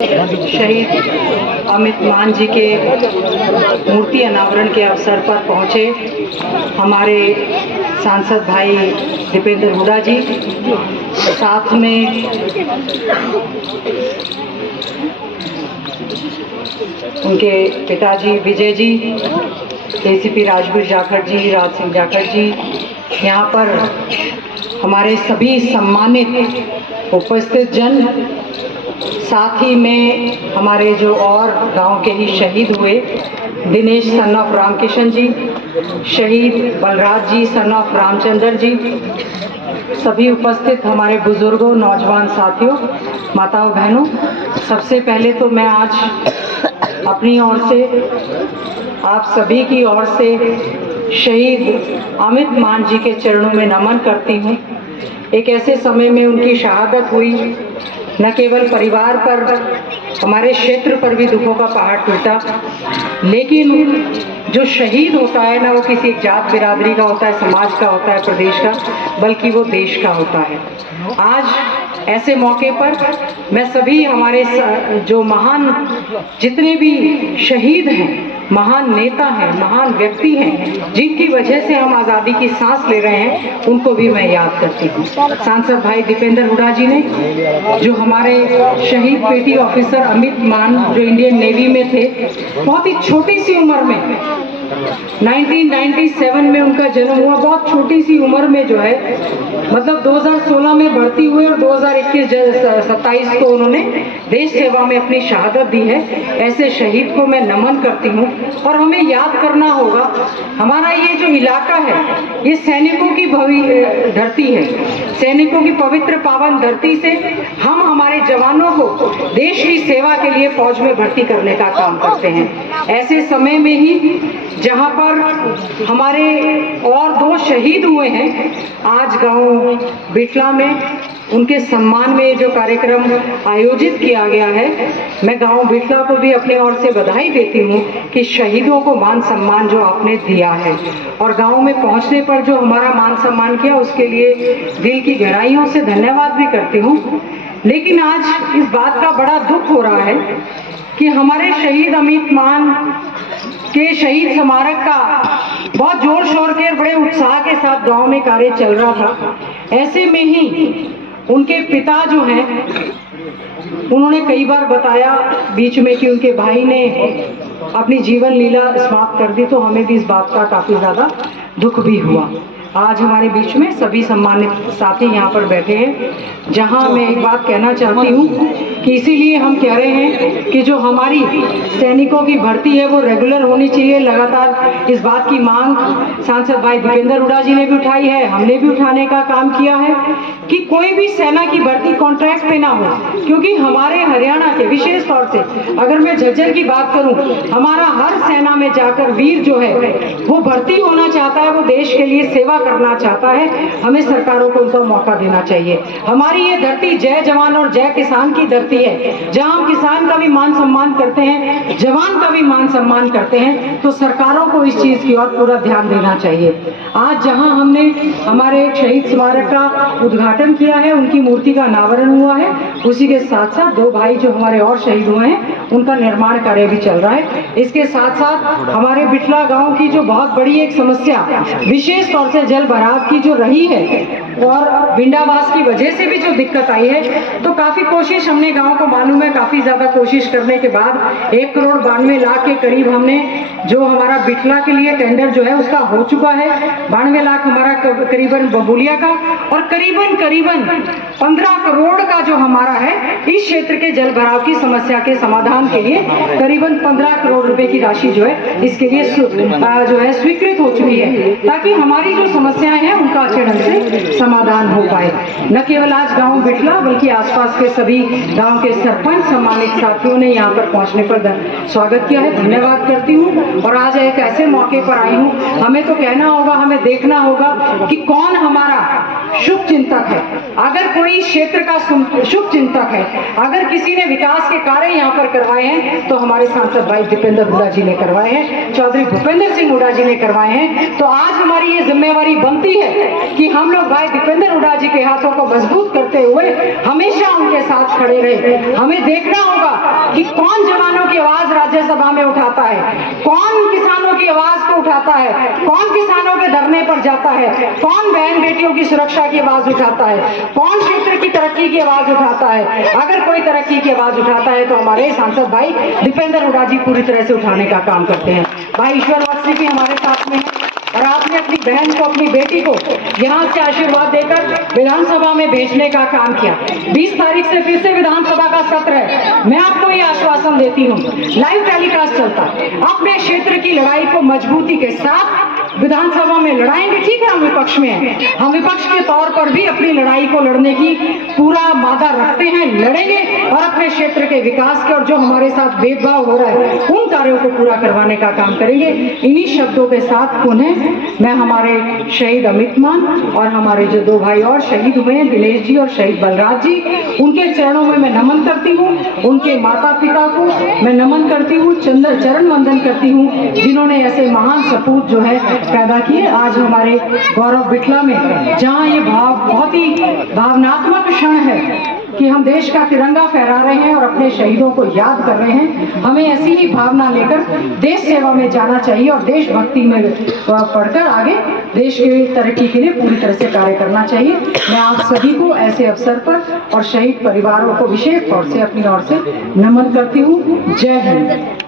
शहीद अमित मान जी के मूर्ति अनावरण के अवसर पर पहुंचे हमारे सांसद भाई दीपेंद्र हुड्डा जी, साथ में उनके पिताजी विजय जी, एसीपी राजवीर जाखड़ जी, राज सिंह जाखड़ जी, यहाँ पर हमारे सभी सम्मानित उपस्थित जन, साथ ही में हमारे जो और गांव के ही शहीद हुए, दिनेश सन ऑफ रामकिशन जी, शहीद बलराज जी सन ऑफ रामचंद्र जी, सभी उपस्थित हमारे बुजुर्गों, नौजवान साथियों, माताओं बहनों, सबसे पहले तो मैं आज अपनी ओर से, आप सभी की ओर से शहीद अमित मान जी के चरणों में नमन करती हूँ। एक ऐसे समय में उनकी शहादत हुई, न केवल परिवार पर, हमारे क्षेत्र पर भी दुखों का पहाड़ टूटा, लेकिन जो शहीद होता है ना, वो किसी जात बिरादरी का होता है, समाज का होता है, प्रदेश का, बल्कि वो देश का होता है। आज ऐसे मौके पर मैं सभी हमारे जो महान जितने भी शहीद हैं, महान नेता हैं, महान व्यक्ति हैं, जिनकी वजह से हम आज़ादी की सांस ले रहे हैं, उनको भी मैं याद करती हूँ। सांसद भाई दीपेंद्र हुड्डा जी ने, जो हमारे शहीद पेटी ऑफिसर अमित मान, जो इंडियन नेवी में थे, बहुत ही छोटी सी उम्र में 1997 में उनका जन्म हुआ, बहुत छोटी सी उम्र में जो है, मतलब 2016 में भर्ती हुए और 2021-27 को उन्होंने देश सेवा में अपनी शहादत दी है। ऐसे शहीद को मैं नमन करती हूँ। और हमें याद करना होगा, हमारा ये जो इलाका है, ये सैनिकों की धरती है, सैनिकों की पवित्र पावन धरती से हम हमारे जवानों को देश की सेवा के लिए फौज में भर्ती करने का काम करते हैं। ऐसे समय में ही जहाँ पर हमारे और 2 शहीद हुए हैं, आज गांव बिटला में उनके सम्मान में जो कार्यक्रम आयोजित किया गया है, मैं गांव बिटला को भी अपने ओर से बधाई देती हूँ कि शहीदों को मान सम्मान जो आपने दिया है, और गांव में पहुँचने पर जो हमारा मान सम्मान किया, उसके लिए दिल की गहराइयों से धन्यवाद भी करती हूँ। लेकिन आज इस बात का बड़ा दुख हो रहा है कि हमारे शहीद अमित मान के शहीद स्मारक का बहुत जोर शोर के, बड़े उत्साह के साथ गांव में कार्य चल रहा था। ऐसे में ही उनके पिता जो हैं, उन्होंने कई बार बताया बीच में कि उनके भाई ने अपनी जीवन लीला समाप्त कर दी, तो हमें भी इस बात का काफ़ी ज़्यादा दुख भी हुआ। आज हमारे बीच में सभी सम्मानित साथी यहाँ पर बैठे हैं, जहाँ मैं एक बात कहना चाहती हूँ कि इसीलिए हम कह रहे हैं कि जो हमारी सैनिकों की भर्ती है वो रेगुलर होनी चाहिए। लगातार इस बात की मांग सांसद भाई दीपेंद्र हुड्डा जी ने भी उठाई है, हमने भी उठाने का काम किया है कि कोई भी सेना की भर्ती कॉन्ट्रैक्ट पे ना हो, क्योंकि हमारे हरियाणा के विशेष तौर से अगर मैं झज्जर की बात करूं, हमारा हर सेना में जाकर वीर जो है वो भर्ती होना चाहता है, वो देश के लिए सेवा करना चाहता है। हमें सरकारों को उनको मौका देना चाहिए। हमारी ये धरती जय जवान और जय किसान की धरती है, जहां हम किसान का भी मान सम्मान करते हैं, जवान का भी मान सम्मान करते हैं, तो सरकारों को इस चीज की ओर पूरा ध्यान देना चाहिए। आज जहां हमने हमारे शहीद स्मारक का उद्घाटन किया है, उनकी मूर्ति का अनावरण हुआ है, उसी के साथ साथ 2 भाई जो हमारे और शहीद हुए हैं, उनका निर्माण कार्य भी चल रहा है। इसके साथ साथ हमारे बिटला गांव की जो बहुत बड़ी एक समस्या, विशेष तौर से जल भराव की जो रही है, और विंडावास की वजह से भी जो दिक्कत आई है, तो काफी कोशिश हमने, गांव को मालूम है, काफी ज्यादा कोशिश करने के बाद 1,92,00,000 के करीब हमने, जो हमारा बिटला के लिए टेंडर जो है उसका हो चुका है, 92 लाख हमारा करीबन बबूलिया का, और करीबन 15 करोड़ का जो हमारा है इस क्षेत्र के जल भराव की समस्या के समाधान के लिए करीबन 15 करोड़ रुपए की राशि जो है इसके लिए जो है स्वीकृत हो चुकी है, ताकि हमारी जो समस्याएं हैं उनका अच्छे ढंग से समाधान हो पाए। न केवल आज गांव बिटला, बल्कि आसपास के सभी गांव के सरपंच, सम्मानित साथियों ने यहाँ पर पहुंचने पर स्वागत किया है, धन्यवाद करती हूँ। और आज एक ऐसे मौके पर आई हूँ, हमें तो कहना होगा, हमें देखना होगा कि कौन हमारा शुभ चिंतक है। अगर कोई क्षेत्र का शुभ चिंतक है, अगर किसी ने विकास के कार्य यहाँ पर करवाए हैं, तो हमारे सांसद भाई दीपेंद्र हुड्डा जी ने करवाए हैं, चौधरी भूपेंद्र सिंह हुड्डा जी ने करवाए हैं। तो आज हमारी ये जिम्मेवारी बनती है कि हम लोग भाई दीपेंद्र हुड्डा जी के हाथों को मजबूत करते हुए हमेशा उनके साथ खड़े रहे। हमें देखना होगा कौन जवानों की आवाज राज्यसभा में उठाता है, कौन किसानों की आवाज को उठाता है, कौन किसानों के धरने पर जाता है, कौन बहन बेटियों की सुरक्षा की आवाज उठाता है, कौन क्षेत्र की तरक्की की आवाज उठाता है। अगर कोई तरक्की की आवाज उठाता है तो हमारे सांसद भाई दीपेंद्र हुड्डा जी पूरी तरह से उठाने का काम करते हैं। भाई ईश्वर वासी भी हमारे साथ में है और आपने अपनी बहन को, अपनी बेटी को यहाँ से आशीर्वाद देकर विधानसभा में भेजने का काम किया। 20 तारीख से फिर से विधानसभा का सत्र है। मैं आपको ये आश्वासन देती हूँ, लाइव टेलीकास्ट चलता है, अपने क्षेत्र की लड़ाई को मजबूती के साथ विधानसभा में लड़ाएंगे। ठीक है, हम विपक्ष में हैं, हम विपक्ष के तौर पर भी अपनी लड़ाई को लड़ने की पूरा मादा रखते हैं, लड़ेंगे और अपने क्षेत्र के विकास के और जो हमारे साथ भेदभाव हो रहा है उन कार्यों को पूरा करवाने का काम करेंगे। इन्हीं शब्दों के साथ पुनः मैं हमारे शहीद अमित मान और हमारे जो 2 भाई और शहीद हुए हैं, दिनेश जी और शहीद बलराज जी, उनके चरणों में मैं नमन करती हूँ। उनके माता पिता को मैं नमन करती हूँ, चरण वंदन करती हूँ, जिन्होंने ऐसे महान सपूत जो है पैदा किए। आज हमारे गौरव बिटला में जहाँ ये बहुत ही भावनात्मक क्षण है कि हम देश का तिरंगा फहरा रहे हैं और अपने शहीदों को याद कर रहे हैं, हमें ऐसी ही भावना लेकर देश सेवा में जाना चाहिए और देशभक्ति में पढ़कर आगे देश की तरक्की के लिए पूरी तरह से कार्य करना चाहिए। मैं आप सभी को ऐसे अवसर पर और शहीद परिवारों को विशेष तौर से अपनी ओर से नमन करती हूँ। जय हिंद।